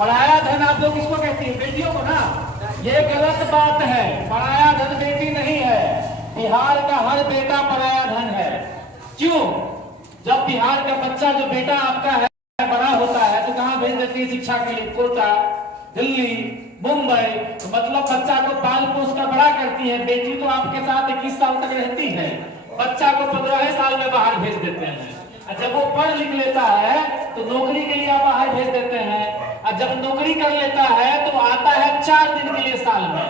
पराया धन आप लोग किसको कहती है? बेटियों को ना। ये गलत बात है, पराया धन बेटी नहीं है। बिहार का हर बेटा पराया धन है। क्यों? जब बिहार का बच्चा जो बेटा आपका है बड़ा होता है तो कहां भेज देती है शिक्षा के लिए? कोटा, दिल्ली, मुंबई। तो मतलब बच्चा को पाल पोस कर बड़ा करती है। बेटी तो आपके साथ 21 साल तक रहती है, बच्चा को 15 साल में बाहर भेज देते हैं। जब वो पढ़ लिख लेता है तो नौकरी के लिए बाहर भेज देते हैं। और जब नौकरी कर लेता है तो आता है 4 दिन के लिए साल में।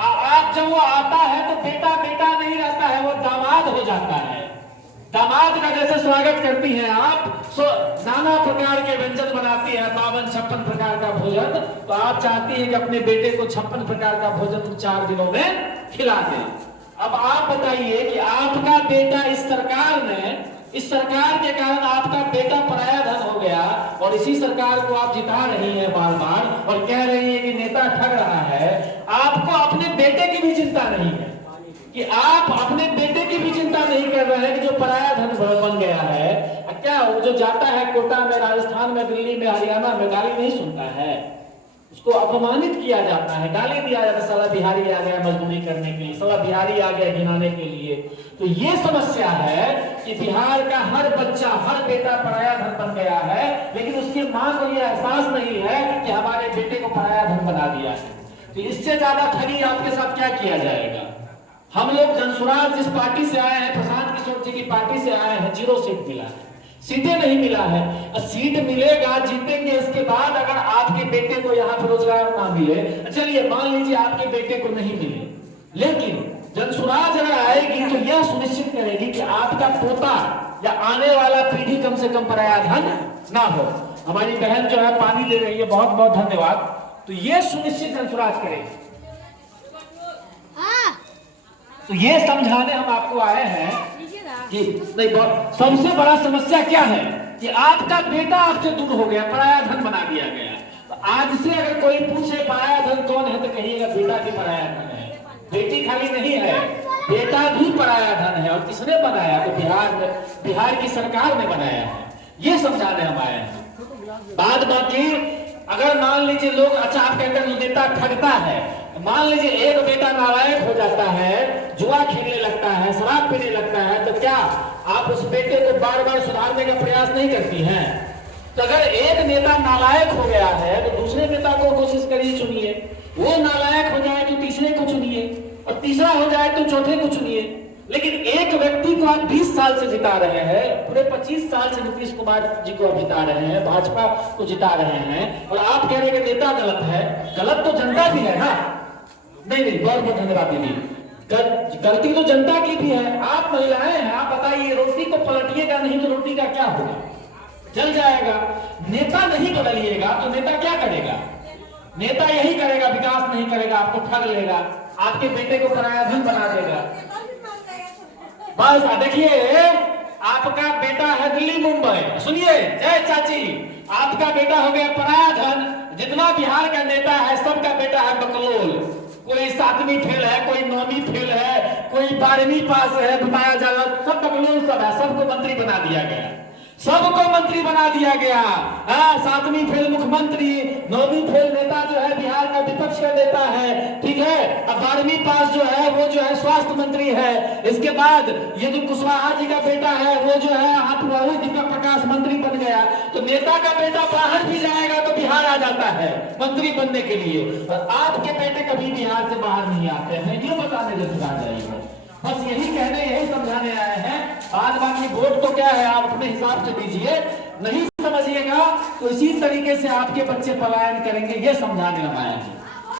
आज जब वो आता है तो बेटा बेटा नहीं रहता है, वो दामाद हो जाता है। दामाद का जैसे स्वागत करती हैं आप, नाना प्रकार के व्यंजन बनाती है, 52-56 प्रकार का भोजन, तो आप चाहती हैं कि अपने बेटे को 56 प्रकार का भोजन 4 दिनों में खिला दें। अब आप बताइए कि आपका बेटा इस सरकार के कारण आपका बेटा पराया धन हो गया और इसी सरकार को आप जिता रही हैं बार बार और कह रही है कि नेता ठग रहा है। आपको अपने बेटे की भी चिंता नहीं है कि आप अपने बेटे की भी चिंता नहीं कर रहे हैं कि जो पराया धन बन गया है। क्या वो जो जाता है कोटा में, राजस्थान में, दिल्ली में, हरियाणा में, गाली नहीं सुनता है, उसको अपमानित किया जाता है, गाली दिया जाता है, साला बिहारी आ गया मजदूरी करने के लिए, साला बिहारी आ गया गिनाने के लिए। तो ये समस्या है कि बिहार का हर बच्चा, हर बेटा पराया धन बन गया है, लेकिन उसकी मां को यह एहसास नहीं है कि हमारे बेटे को पराया धन बना दिया है। तो इससे ज्यादा ठगी आपके साथ क्या किया जाएगा? हम लोग जनसुराज जिस पार्टी से आए हैं, प्रशांत किशोर जी की पार्टी से आए हैं, 0 सीट मिला है, सीटें नहीं मिला है। सीट मिलेगा, जीतेंगे, इसके बाद अगर आपके बेटे को यहाँ पर रोजगार ना मिले, चलिए मान लीजिए आपके बेटे को नहीं मिले, लेकिन जनसुराज अगर आएगी तो यह सुनिश्चित करेगी कि आपका पोता या आने वाला पीढ़ी कम से कम पराया धन ना हो। हमारी बहन जो है पानी दे रही है, बहुत बहुत धन्यवाद। तो यह सुनिश्चित जनसुराज करेगी। तो ये समझाने हम आपको आए हैं कि नहीं, सबसे बड़ा समस्या क्या है कि आपका बेटा आपसे दूर हो गया, पराया धन बना दिया गया। तो आज से अगर कोई पूछे पराया धन कौन है तो कहिएगा बेटा भी पराया धन है। बेटी खाली नहीं है, बेटा भी पराया धन है। और किसने बनाया? तो बिहार की सरकार ने बनाया है। ये समझाने हम आए हैं। बाद बाकी अगर मान लीजिए लोग, अच्छा आप कहते हैं नेता ठगता है, मान लीजिए एक बेटा नालायक हो जाता है, जुआ खेलने लगता है, शराब पीने लगता है, तो क्या आप उस बेटे को बार बार सुधारने का प्रयास नहीं करती हैं? तो अगर एक नेता नालायक हो गया है तो दूसरे नेता को कोशिश करिए, चुनिए। वो नालायक हो जाए तो तीसरे को चुनिए, और तीसरा हो जाए तो चौथे को चुनिए। लेकिन एक व्यक्ति को आप 20 साल से जिता रहे हैं, पूरे 25 साल से नीतीश कुमार जी को जिता रहे हैं, भाजपा को जिता रहे हैं, और आप कह रहे हैं कि नेता गलत है। गलत तो जनता भी है ना। नहीं, बहुत बहुत धन्यवाद दीदी। गलती तो जनता की भी है। आप महिलाएं हैं, आप बताइए, रोटी को पलटिएगा नहीं तो रोटी का क्या होगा? जल जाएगा। नेता नहीं बदलिएगा तो नेता क्या करेगा? नेता यही करेगा, विकास नहीं करेगा, आपको ठग लेगा, आपके बेटे को पराया धन बना देगा। बस देखिए, आपका बेटा है दिल्ली मुंबई, सुनिए जय चाची, आपका बेटा हो गया पराया धन। जितना बिहार का नेता है सबका बेटा है बकलोल। कोई 7वीं फेल है, कोई 9वीं फेल है, कोई 12वीं पास है, बताया जाएगा, सब बकलोल सब है। सबको मंत्री बना दिया गया, सबको मंत्री बना दिया गया। 7वीं फेल मुख्यमंत्री, 9वीं फेल नेता जो है बिहार का विपक्ष का नेता है, ठीक है। अब 12वीं पास जो है वो जो है स्वास्थ्य मंत्री है। इसके बाद ये जो कुशवाहा जी का बेटा है वो जो है दीपक प्रकाश मंत्री बन गया। तो नेता का बेटा बाहर भी जाएगा तो बिहार आ जाता है मंत्री बनने के लिए, और आपके बेटे कभी बिहार से बाहर नहीं आते हैं। ये बताने जरूर रही है। बस यही कहने, यही समझाने आए हैं। आज बाकी वोट तो क्या है, आप अपने हिसाब से दीजिए, नहीं समझिएगा तो इसी तरीके से आपके बच्चे पलायन करेंगे, ये समझाने हम आए हैं।